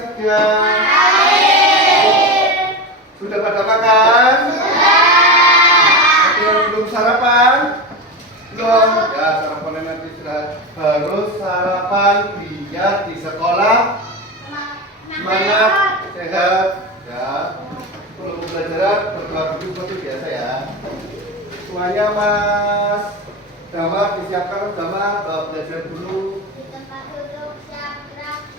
sudah? Sudah pada makan? Ada yang belum sarapan? Belum? Ya, sarapannya nanti sudah harus sarapan biar di sekolah semangat, sehat. Ya, kalau belajar berlaku seperti biasa ya. Semuanya Mas Dama disiapkan, Dama belajar dulu. Di tempat duduk siap gerak,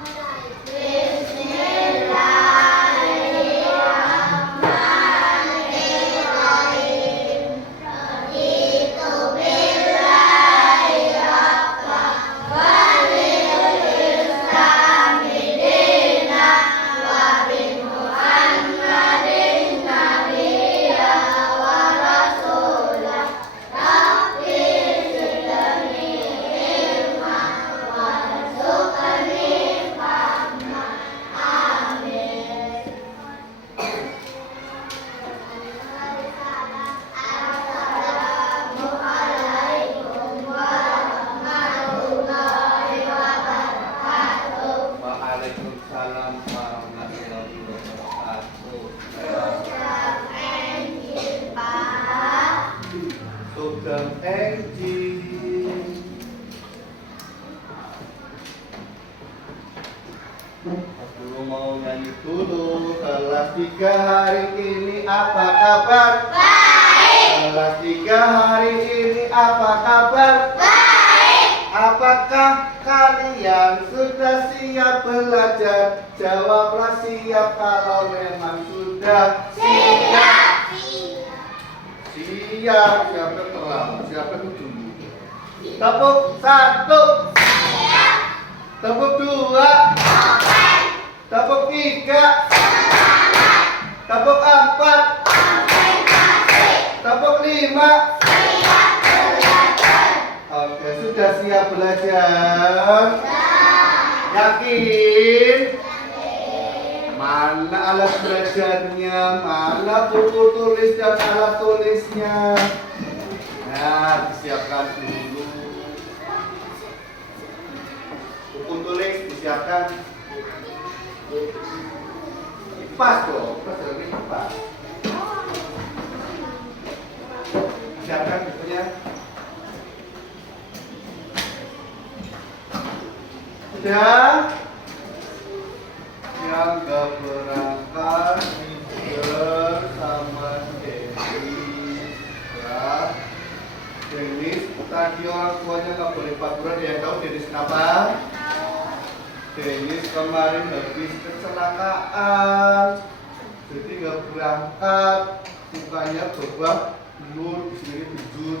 mulai. Bismillahirrahmanirrahim. Raditu billahi rabba wa bil islami dinan wa bi Muhammadin nabiyya wa rasulah. Rabbi zidni ilma warzuqni fahma. Amin. Assalamualaikum warahmatullahi wabarakatuh. Waalaikumsalam warahmatullahi wabarakatuh. Sugeng enjing Pak. Sugeng enjing. Dulu mau nyanyi dulu. Kelas 3 hari ini apa kabar? Baik. Kelas 3 hari ini apa kabar? Baik. Apakah kalian sudah siap belajar? Jawablah siap kalau memang sudah Siap. siap. Siapa terlambat? Siapa itu dulu? Tepuk 1, Siap. tepuk 2, Oke. tepuk 3, tepuk 4, Konsentrasi. tepuk 5. Siap belajar. Oke, sudah siap belajar? Siap. Yakin? Mana alat belajarnya? Mana buku tulis dan alat tulisnya? Nah, disiapkan dulu. Buku tulis disiapkan. Pas dong, pas lagi pas. Siapkan bukunya. Sudah? Yang gak berangkat bersama Denis ya. Denis tadi orang tuanya gak boleh paduran. Dia tahu Denis kenapa? Denis kemarin habis kecelakaan, jadi gak berangkat. Mukanya berubah blur, di sini bujur.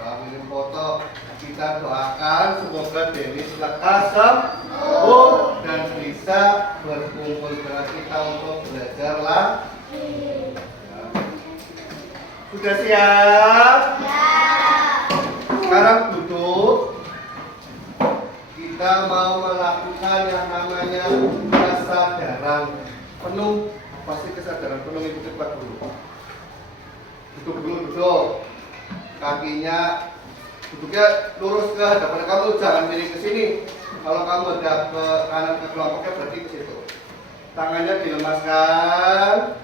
Ini foto. Kita doakan semoga Denis lekas sembuh dan bisa berkumpul dengan kita untuk belajar lagi. Ya. Sudah siap? Sekarang duduk. Kita mau melakukan yang namanya kesadaran penuh. Pasti kesadaran penuh itu cepat dulu. Duduk dulu, duduk. Kakinya duduknya lurus ke hadapan kamu, jangan miring ke sini. Kalau kamu hadap ke kanan ke kelompoknya berarti ke situ. Tangannya dilemaskan.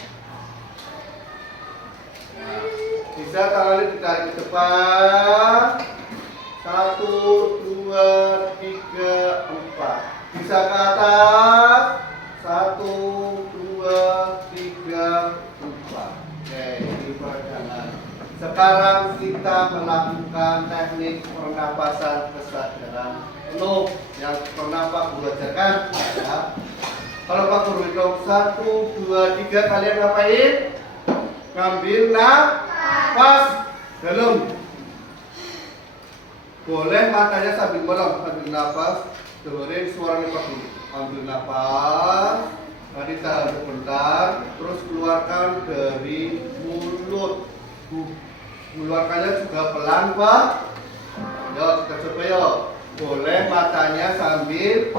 Nah, bisa tangannya ditarik ke depan. 1, 2, 3, 4. Bisa ke atas. 1, 2, 3, 4. Oke, ini peregangan. Sekarang kita melakukan teknik pernapasan kesadaran penuh yang pernah Pak Guru ajarkan. Ya. Kalau Pak Guru hitung 1, 2, 3, kalian ngapain? Ngambil nafas dalam. Boleh matanya sambil melong, sambil nafas. Dengerin suaranya Pak Guru. Ambil nafas, nanti tahan sebentar, terus keluarkan dari mulut. Mengeluarkannya juga pelan Pak. Yuk kita coba yuk. Boleh matanya sambil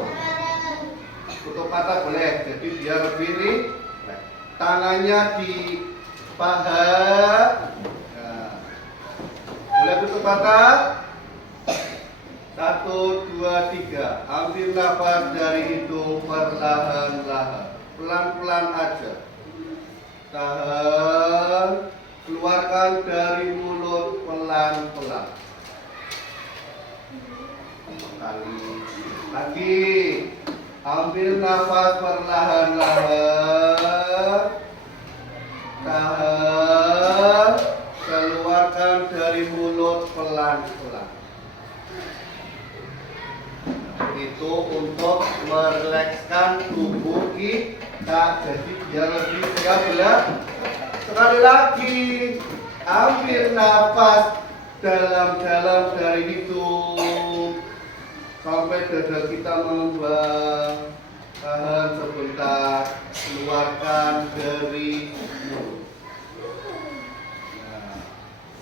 tutup mata boleh. Jadi dia lebih nih. Tangannya di paha. Nah. Boleh tutup mata. 1, 2, 3. Ambil nafas dari hidung perlahan-lahan. Pelan-pelan aja. Tahan. Keluarkan dari mulut pelan-pelan. Kali lagi. Ambil nafas perlahan-lahan. Tahan. Keluarkan dari mulut pelan-pelan. Itu untuk merelekskan tubuh kita, jadi biar lebih segar. Sekali lagi, ambil nafas dalam-dalam dari hidung sampai dada kita mengembang. Tahan sebentar, keluarkan dari mulut. Nah,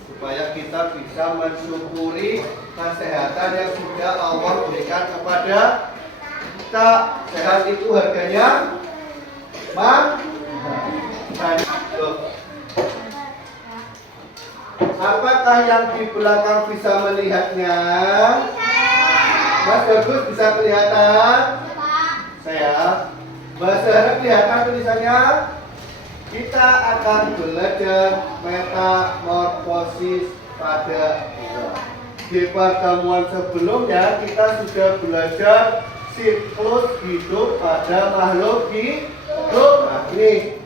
supaya kita bisa mensyukuri kesehatan yang sudah Allah berikan kepada kita. Sehat itu harganya mahal. Apakah yang di belakang bisa melihatnya? Mas Bagus bisa kelihatan? Saya. Bahasa Arab kelihatan tulisannya? Kita akan belajar metamorfosis pada buah. Di pertemuan sebelumnya kita sudah belajar siklus hidup pada makhluk hidup. Nah, ini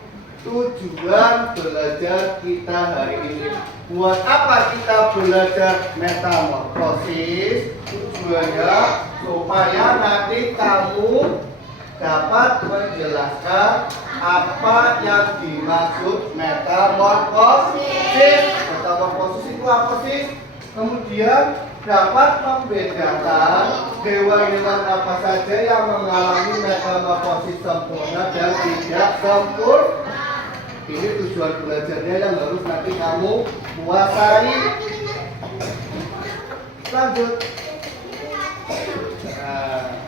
tujuan belajar kita hari ini. Buat apa kita belajar metamorfosis? Tujuannya supaya nanti kamu dapat menjelaskan apa yang dimaksud metamorfosis. Metamorfosis itu apa sih? Kemudian dapat membedakan hewan-hewan apa saja yang mengalami metamorfosis sempurna dan tidak sempurna. Ini tujuan belajarnya yang harus nanti kamu kuasai. Lanjut. Nah,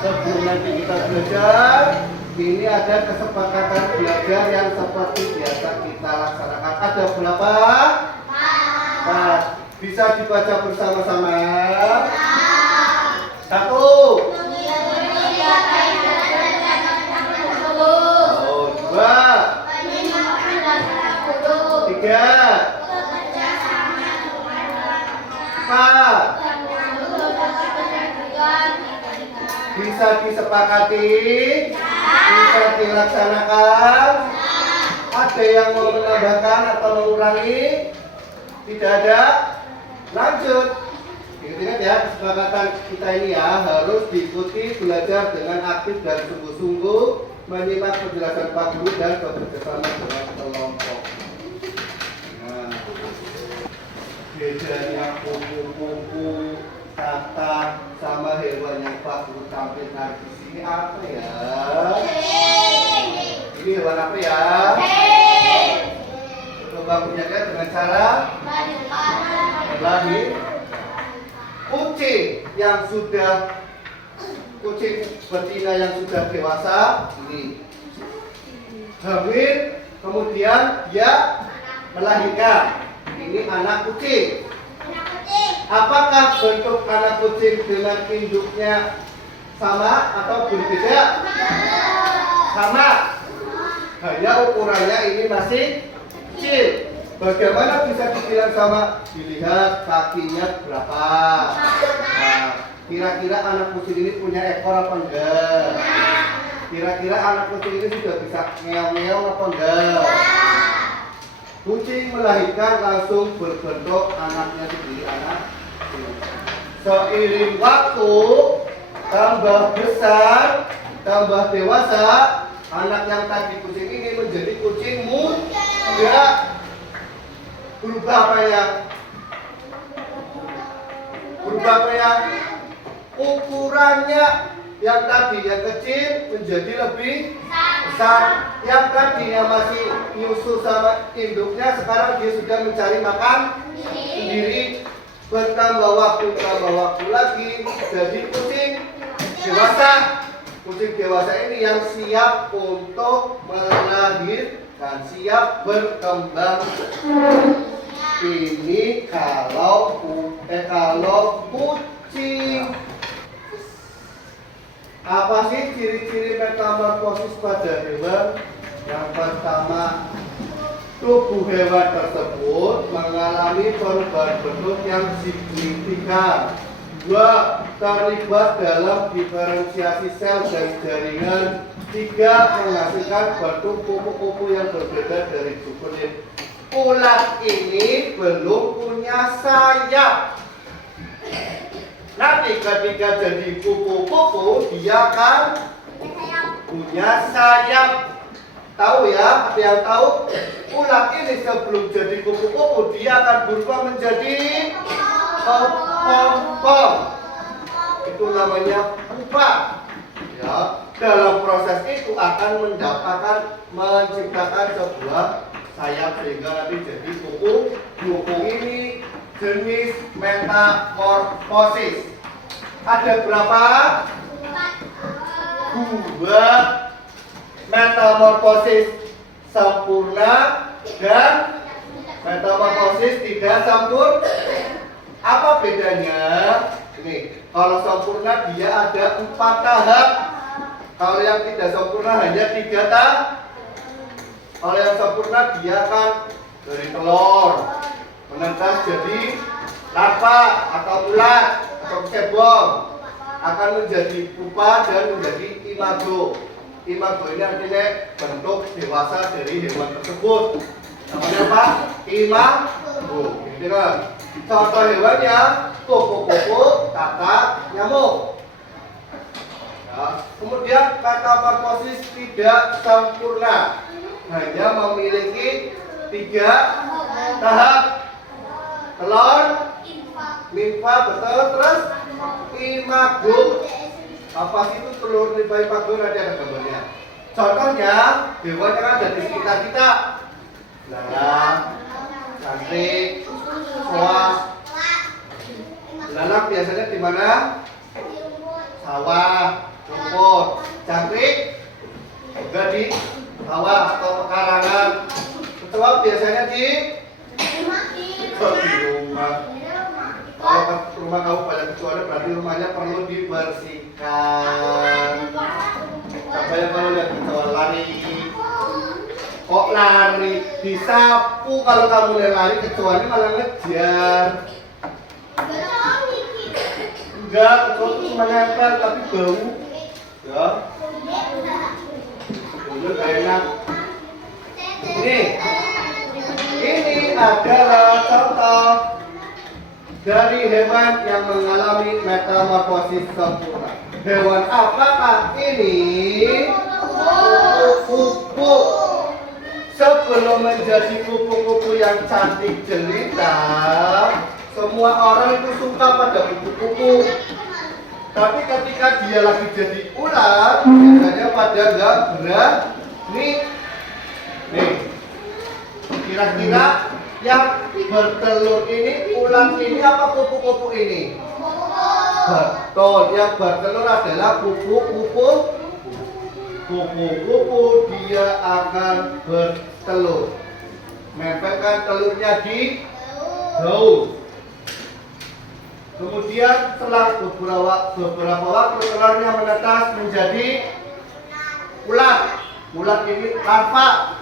sebelum nanti kita belajar, ini ada kesepakatan belajar yang seperti biasa kita laksanakan. Ada berapa? Nah, bisa dibaca bersama-sama. 1. Oh, 2. 3. 4. Bisa disepakati? Bisa dilaksanakan? Ada yang mau menambahkan atau mengurangi? Tidak ada? Lanjut. Ingat ya, kesepakatan kita ini ya harus diikuti, belajar dengan aktif dan sungguh-sungguh, menyimak penjelasan Pak Guru dan bekerjasama dengan kelompok. Nah, bedanya kupu-kupu, kata sama hewan yang Pak Guru tampilkan di sini apa ya? Ini hewan apa ya? Coba menjaga dengan cara berlari. Kucing yang sudah, kucing betina yang sudah dewasa ini hamil, kemudian dia melahirkan. Ini anak kucing. Apakah bentuk anak kucing dengan induknya sama atau berbeda? Sama. Hanya ukurannya ini masih kecil. Bagaimana bisa dibilang sama? Dilihat kakinya berapa. Nah, kira-kira anak kucing ini punya ekor apa enggak? Kira-kira anak kucing ini sudah bisa ngeong-ngeong apa enggak? Kucing melahirkan langsung berbentuk anaknya sendiri, anak. Seiring waktu tambah besar, tambah dewasa, anak yang tadi kucing ini menjadi kucing muda. Berubah apa ya? Berubah apa ya? Ukurannya yang tadinya kecil menjadi lebih besar. Yang tadinya masih nyusu sama induknya, sekarang dia sudah mencari makan sendiri. Bertambah waktu lagi jadi kucing dewasa. Kucing dewasa ini yang siap untuk melahirkan, siap berkembang. Ini kalau cing. Apa sih ciri-ciri metamorfosis pada hewan? Yang pertama, tubuh hewan tersebut mengalami perubahan bentuk yang signifikan. Dua, terlibat dalam diferensiasi sel dan jaringan. Tiga, menghasilkan bentuk kupu-kupu yang berbeda dari kulit. Ulat ini belum punya sayap. Nanti ketika jadi kupu-kupu, dia kan punya sayap. Tahu ya? Ada yang tahu? Ulat ini sebelum jadi kupu-kupu, dia akan berubah menjadi kepompong. Itu namanya pupa. Ya, dalam proses itu akan menciptakan sebuah sayap sehingga nanti jadi kupu-kupu ini. Jenis metamorfosis ada berapa? Dua. Metamorfosis sempurna dan metamorfosis tidak sempurna. Apa bedanya? Ini kalau sempurna dia ada 4 tahap. Kalau yang tidak sempurna hanya 3 tahap. Kalau yang sempurna dia akan dari telur menetas jadi larva atau ulat atau cebong, akan menjadi pupa dan menjadi imago. Imago ini artinya bentuk dewasa dari hewan tersebut. Namanya apa? Imago. Gitu kan? Contoh hewannya kupu-kupu, kakak, nyamuk. Ya. Kemudian metamorfosis tidak sempurna, hanya memiliki 3 tahap. Telur, nimfa, betul, terus imago. Apa sih itu telur, nimfa, imago? Nanti ada gambarnya. Contohnya hewan yang ada di sekitar kita: belalang, jangkrik, soas. Belalang biasanya di mana? Sawah, rumput. Jangkrik juga di sawah atau pekarangan. Kecoa biasanya di rumah. Kalau rumah kamu banyak kecoa, berarti rumahnya perlu dibersihkan. Apa yang kalau lihat kecoa lari? Kok lari? Disapu. Kalau kamu lari, kecoa ini malah ngejar. Enggak, kecoa itu cuma nempel tapi bau. Ya. Baunya gak enak. Ini adalah contoh dari hewan yang mengalami metamorfosis sempurna. Hewan apakah ini? Kupu-kupu. Sebelum menjadi kupu-kupu yang cantik jelita, semua orang itu suka pada kupu-kupu. Tapi ketika dia lagi jadi ulat, biasanya pada nggak berani. Nih, kira-kira yang bertelur ini ulat ini apa kupu-kupu ini? Betul, yang bertelur adalah kupu-kupu. Kupu-kupu dia akan bertelur. Nempelkan telurnya di daun. Kemudian setelah beberapa waktu telurnya menetas menjadi ulat. Ulat ini larva.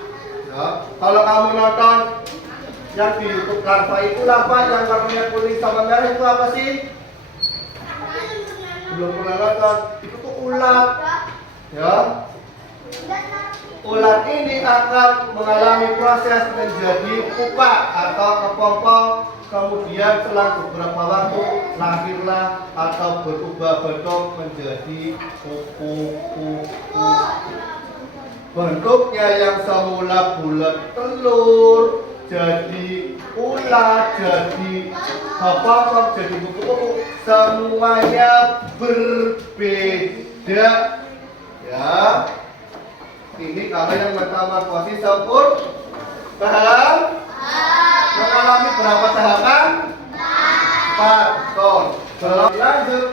Ya, kalau kamu nonton yang di YouTube larva itu larva yang warnanya kuning sama merah itu apa sih? Belum pernah nonton. Itu tuh ulat. Ya. Ulat ini akan mengalami proses menjadi pupa atau kepompong. Kemudian selang beberapa waktu lahirlah atau berubah bentuk menjadi kupu-kupu. Bentuknya yang semula bulat telur jadi ulat, jadi kepompong, jadi kupu-kupu, semuanya berbeda. Ya, ini kalau yang metamorfosis sempurna. Paham? Mengalami berapa tahapan? 4. Ton. Lanjut.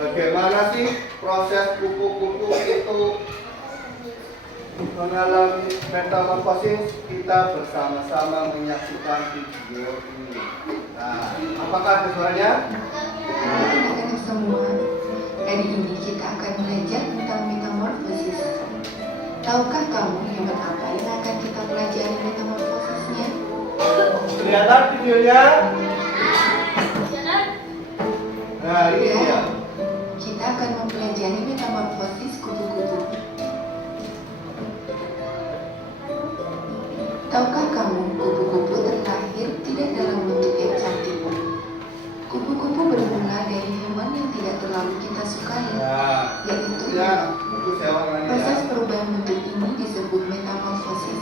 Bagaimana sih proses kupu-kupu itu mengalami metamorfosis, kita bersama-sama menyaksikan video ini. Nah, apakah ada suaranya? Anak-anak semua, hari ini kita akan belajar tentang metamorfosis. Tahukah kamu hewan apa yang akan kita pelajari metamorfosisnya? Kelihatan videonya? Nah, ini Ya, dia. kita akan mempelajari metamorfosis kupu-kupu. Tahukah kamu, kupu-kupu terlahir tidak dalam bentuk yang cantik. Kupu-kupu bermula dari hewan yang tidak terlalu kita sukai, Nah, yaitu ya, itu saya warnanya ya. proses perubahan bentuk ini disebut metamorfosis.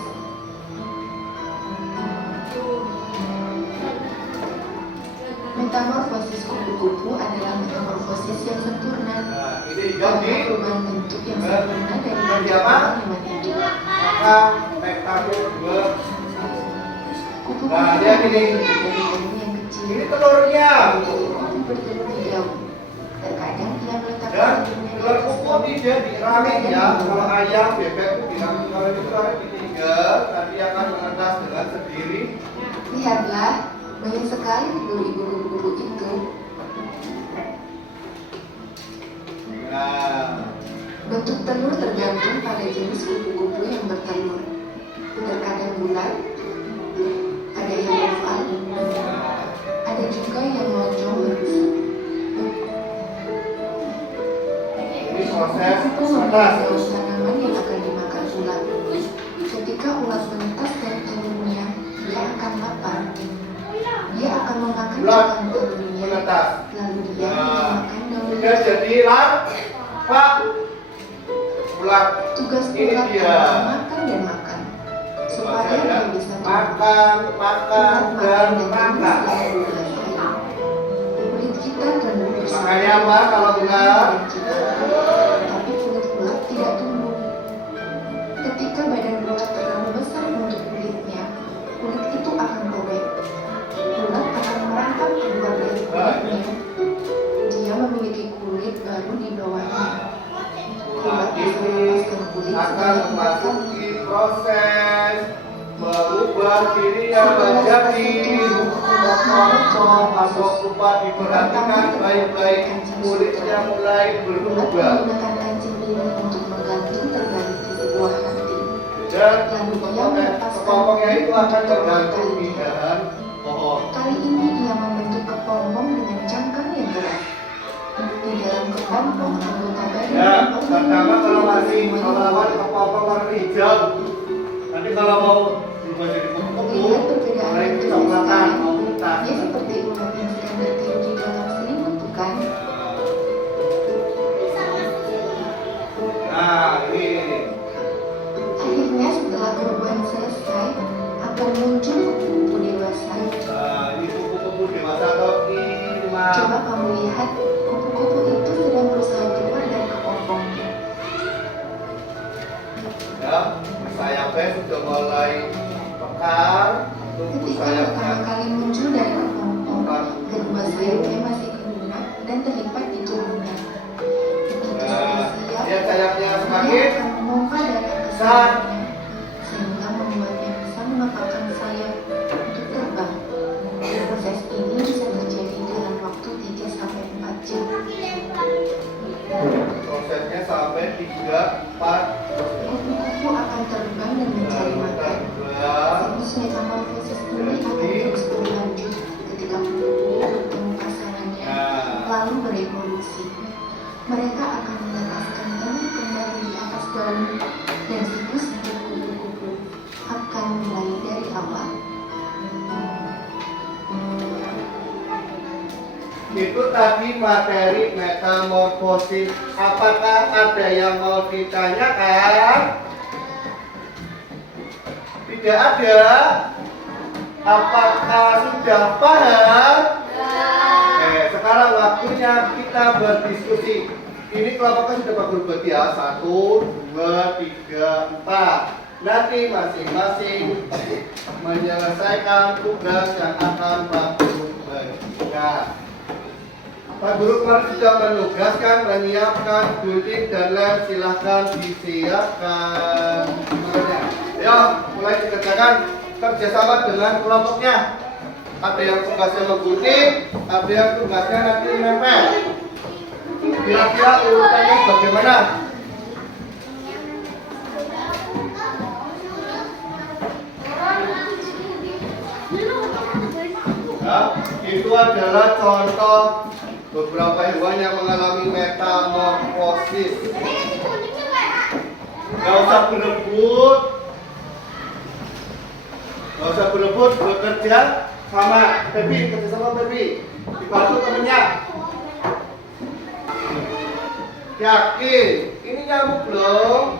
Metamorfosis kupu-kupu adalah metamorfosis yang sempurna. Nah, ini hijau Karena di perubahan bentuk yang sempurna dari Berarti apa? hewan hidup. maka metamorfosis. Kupu-kupu Nah, dia gini. dari daun yang kecil. Ini telurnya. Kupu-kupu bertelur di daun. Terkadang ia meletakkan Dan telurnya di telur atas kuku daun. ini dia diramin ya. Kalau ayam, bebek itu diramin. Kalau itu harus ditinggal, nanti akan menetas dengan sendiri. Lihatlah, banyak sekali ibu-ibu kupu-kupu itu. Nah, Bentuk telur tergantung pada jenis kupu-kupu yang bertelur. Terkadang bulat, ada yang oval, ada juga yang lonjong berusuk. ini proses Kupu-kupu menetas. memiliki daun tanaman yang akan dimakan ulat. Ketika ulat menetas dari telurnya, dia akan lapar. Dia akan memakan Ulat cangkang telurnya, menetas. lalu dia Nah, memakan daun. dia jadi Pak ulat. Tugas Ini ulat dia. adalah makan dan makan, supaya dia bisa tumbuh. makan, makan, dan makan. Kulit kita tumbuh bersama. Makanya apa kalau ulat? Tapi kulit ulat tidak tumbuh. Ketika badan ulat terlalu besar untuk kulitnya, kulit itu akan robek. Ulat akan merangkak keluar dari kulitnya. Dia memiliki kulit baru di bawahnya. Ulat ini akan memasuki proses mengubah dirinya menjadi pokok atau kupat. Diperhatikan baik-baik, kulitnya mulai Ulat berubah menggunakan kancing ini untuk menggantung tergantung di sebuah ranting. dan kepompongnya itu akan tergantung di dahan pohon. Kali ini ia membentuk kepompong dengan cangkang yang keras. Di dalam kepompong anggota badan Ya, kepompong pertama kalau masih semuanya awal-awal kepompong warna hijau, nanti kalau mau berubah jadi Lihat kupu-kupu, perbedaan mulai bentuknya kecoklatan, sekarang. mau hitam. Dia seperti ulat yang sedang bertidur di dalam selimut, bukan? Nah, ini Akhirnya setelah perubahan selesai, akan muncul kupu-kupu dewasa. ini kupu-kupu dewasa atau imam. Coba kamu lihat, kupu-kupu itu sedang berusaha keluar dari kepompongnya. Ya, sayapnya sudah mulai pekar, tunggu Ketika sayapnya. pertama kali muncul dari kepompong, kedua sayapnya masih kelunak dan terlipat di tubuhnya. Begitu Nah, sudah siap, lihat sayapnya dia semakin akan memompa darah ke sayapnya, sehingga membuatnya bisa mengepalkan sayap untuk terbang. Proses ini bisa terjadi dalam waktu 3-4 jam. prosesnya sampai 3-4 Kupu-kupu akan terbang dan mencari makan. Siklus metamorfosis ini akan terus berlanjut ketika kupu-kupu bertemu pasangannya, lalu berevolusi. Mereka akan menetaskan daun kembali di atas daun, dan siklus hidup kupu-kupu akan mulai dari awal. Itu tadi materi metamorfosis. Apakah ada yang mau ditanyakan? Tidak ada. Apakah sudah paham? Sekarang waktunya kita berdiskusi. Ini kelompoknya sudah berbagi ya. 1, 2, 3, 4. Nanti masing-masing menyelesaikan tugas yang akan Pak Guru bagikan. Pak Guru kemarin sudah menugaskan, menyiapkan gunting dan lem, silahkan disiapkan. Ayo, mulai dikerjakan kerjasama dengan kelompoknya. Ada yang tugasnya menggunting, ada yang tugasnya nanti menempel. Kira-kira urutannya bagaimana? Ya, itu adalah contoh beberapa hewan yang mengalami metamorfosis. Gak usah berebut, bekerja sama Pepi, kerja sama Pepi, dibantu temennya. Yakin, ini nyamuk loh.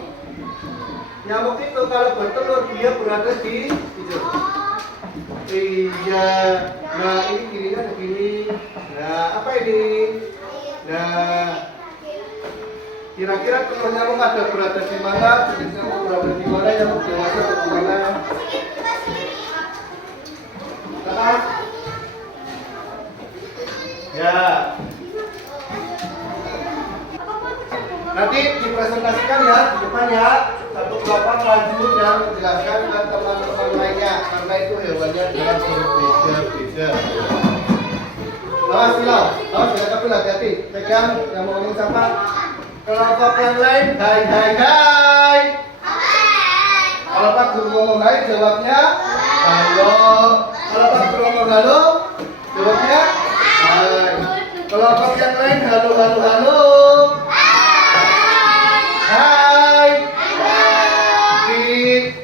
Nyamuk itu kalau bertelur dia berada di hijau. Iya. Nah ini kirinya begini. Nah apa ini? Nah kira-kira telur nyamuk ada berada di mana? Jenis nyamuk berada di mana? Nyamuk dewasa atau di mana? Nah, ya. Nanti dipresentasikan ya di depan ya. Satu kelompok lanjut yang menjelaskan ke teman-teman lainnya karena itu hewannya adalah berbeda-beda. Awas silau, awas jangan tapi hati-hati. Pegang yang mau ngomong siapa? Kelompok yang lain, hai hai hai. Kalau Pak Guru ngomong hai jawabnya halo. Kalau Pak Guru ngomong halo jawabnya hai. Kelompok yang lain halo halo halo. Hai.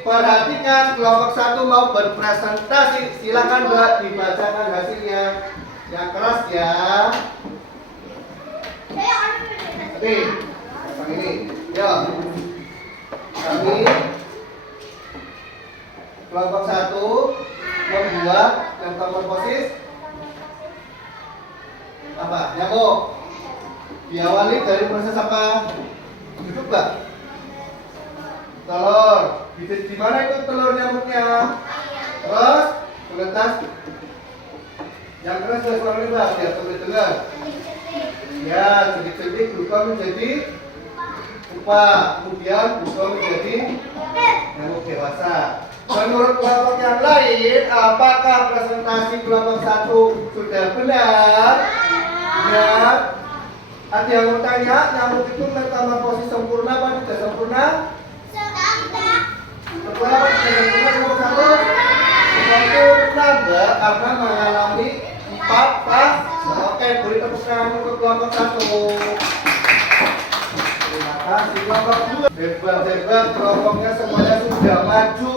Perhatikan kelompok 1 mau berpresentasi. Silakan Mbak dibacakan hasilnya. Yang keras ya. Oke. Yang ini. Ya. Kami kelompok 1 membuat metamorfosis apa? Nyamuk. Diawali dari proses apa? Duduk Mbak. Telur. Di mana itu telur nyamuknya? Terus menetas. Yang keras sudah suara Mbak, biar terdengar. Ya, cedik-cedik berubah menjadi pupa. Kemudian berubah menjadi nyamuk dewasa. Menurut kelompok yang lain, apakah presentasi kelompok 1 sudah benar? Ya. Ada yang mau tanya, nyamuk itu metamorfosis sempurna apa tidak sempurna? Sempurna apa tidak sempurna kelompok 1? Sempurna Mbak, karena mengalami 4 fase. Oke, beri tepuk tangan untuk kelompok 1. Terima kasih kelompok 2. Hebat-hebat, kelompoknya semuanya sudah maju.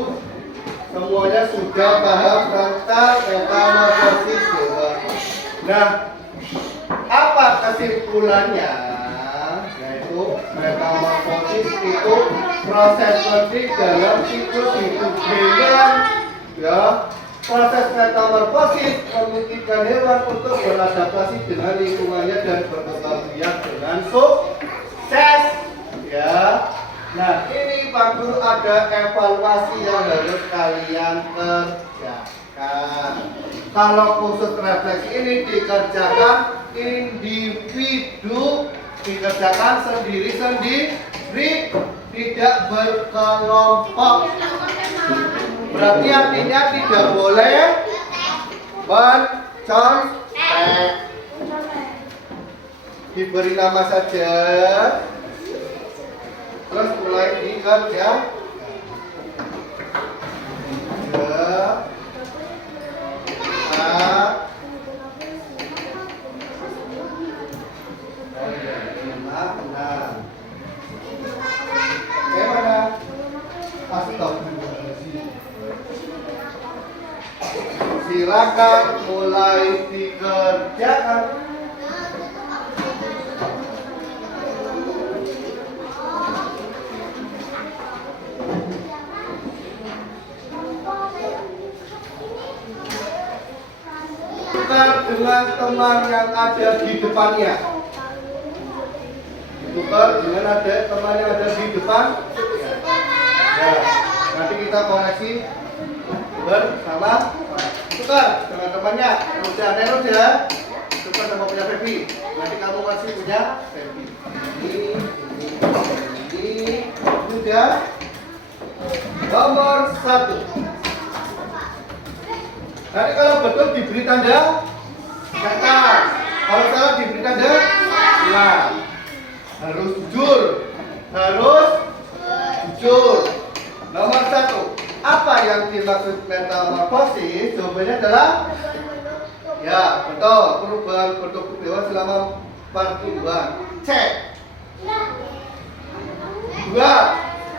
Semuanya sudah paham tentang metamorfosis. Nah, apa kesimpulannya? Yaitu metamorfosis itu proses penting dalam siklus hidup hewan. Ya, proses metamorfosis memungkinkan hewan untuk beradaptasi dengan lingkungannya dan berkembang biak dengan sukses. Ya. Nah, ini Pak Guru ada evaluasi yang harus kalian kerjakan. Kalau khusus refleksi ini dikerjakan individu, dikerjakan sendiri-sendiri, tidak berkelompok. Berarti artinya tidak boleh mencontek. Diberi nama saja. Terus mulai dikerjakan. Silakan mulai dikerjakan. Tukar dengan teman yang ada di depannya. Tukar dengan ada teman yang ada di depan. Ya, nanti kita koreksi bersama. Tukar dengan temannya. Terus ya, bukan nama punya Feby. Nanti kamu masih punya Feby. Ini sudah nomor 1. Nanti kalau betul diberi tanda tekan. Kalau salah diberi tanda hilang. Harus jujur. Harus jujur. Nomor 1. Apa yang dimaksud metamorfosis? Jawabannya adalah ya, betul. Perubahan bentuk tubuh hewan selama pertumbuhan. Cek. 2.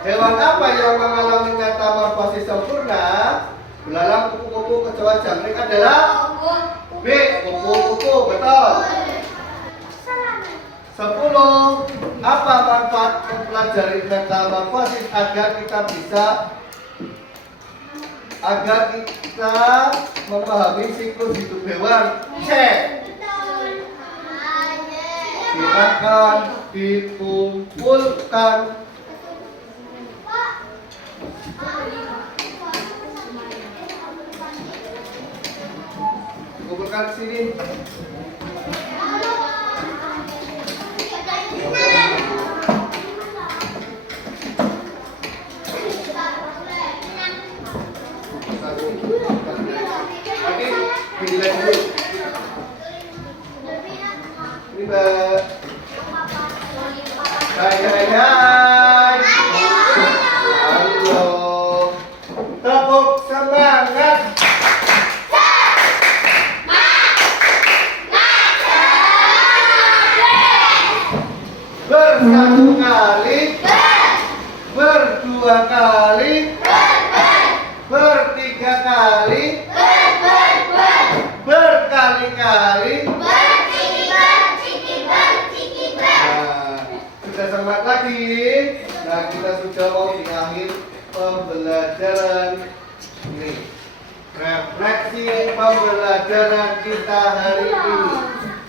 Hewan apa yang mengalami metamorfosis sempurna? Belalang, kupu-kupu, kecoa, jangkrik adalah B. Kupu-kupu, betul. 10. Apa manfaat mempelajari metamorfosis agar kita memahami siklus hidup hewan? Cek. Silakan dikumpulkan. Kumpulkan ke sini. Oke, pindah dulu. Ini Mbak. Hai. Halo. Tepuk semangat. Bersatu kali. Berdua kali. Bertiga kali. Berkali-kali. Sudah semangat lagi. Nah, kita sudah mau di akhir pembelajaran ini. Refleksi pembelajaran kita hari ini.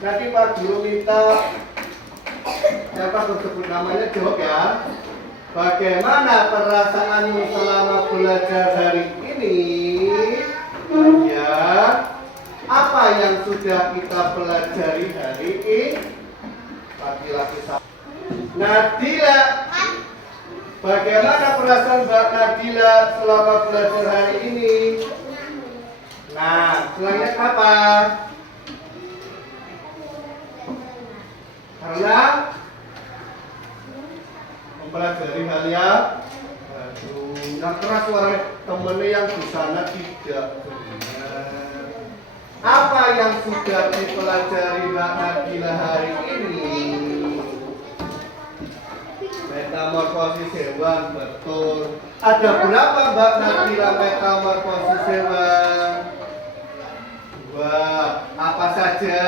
Nanti Pak Guru minta siapa tersebut namanya jawab ya. Bagaimana perasaanmu selama belajar hari ini? Ya. Apa yang sudah kita pelajari hari ini? Laki-laki Nadila. Bagaimana perasaan Mbak Nadila selama belajar hari ini? Nah, selangnya apa? Karena mempelajari hal yang keras suara temennya yang di sana tidak benar. Apa yang sudah dipelajari Mbak Nadila hari ini? Metamorfosis hewan, betul. Ada berapa Mbak Nadila metamorfosis hewan? 2. Apa saja?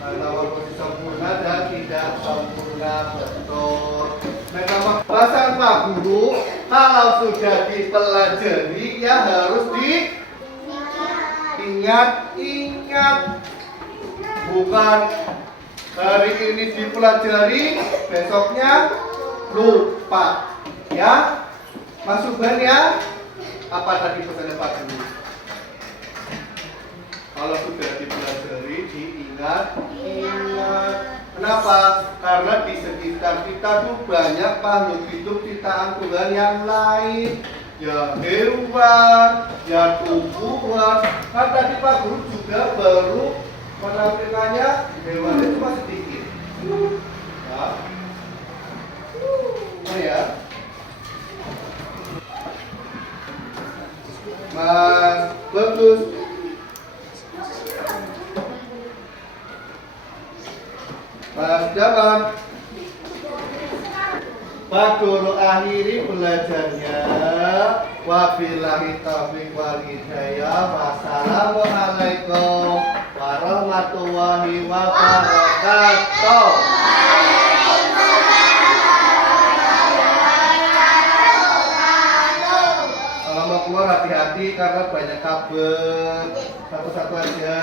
Metamorfosis sempurna dan tidak sempurna, betul. Metamorfosis Pak Guru, kalau sudah dipelajari ya harus diingat-ingat. Bukan hari ini dipelajari, besoknya lupa. Ya, masuk ban ya. Apa tadi pesannya Pak Guru? Kalau sudah dipelajari, diingat-ingat. Kenapa? Karena di sekitar kita tuh banyak makhluk hidup ciptaan Tuhan yang lain. Ya hewan, ya tumbuhan. Kan tadi Pak Guru juga baru menampilkannya hewannya cuma sedikit. Ya. Oh ya. Mas, bagus. Mas Jaman. Pak Guru akhiri belajarnya. Wabillahi taufiq wal hidayah. Wassalamualaikum warahmatullahi wabarakatuh. Kalau mau keluar hati-hati karena banyak kabel. Satu-satu aja.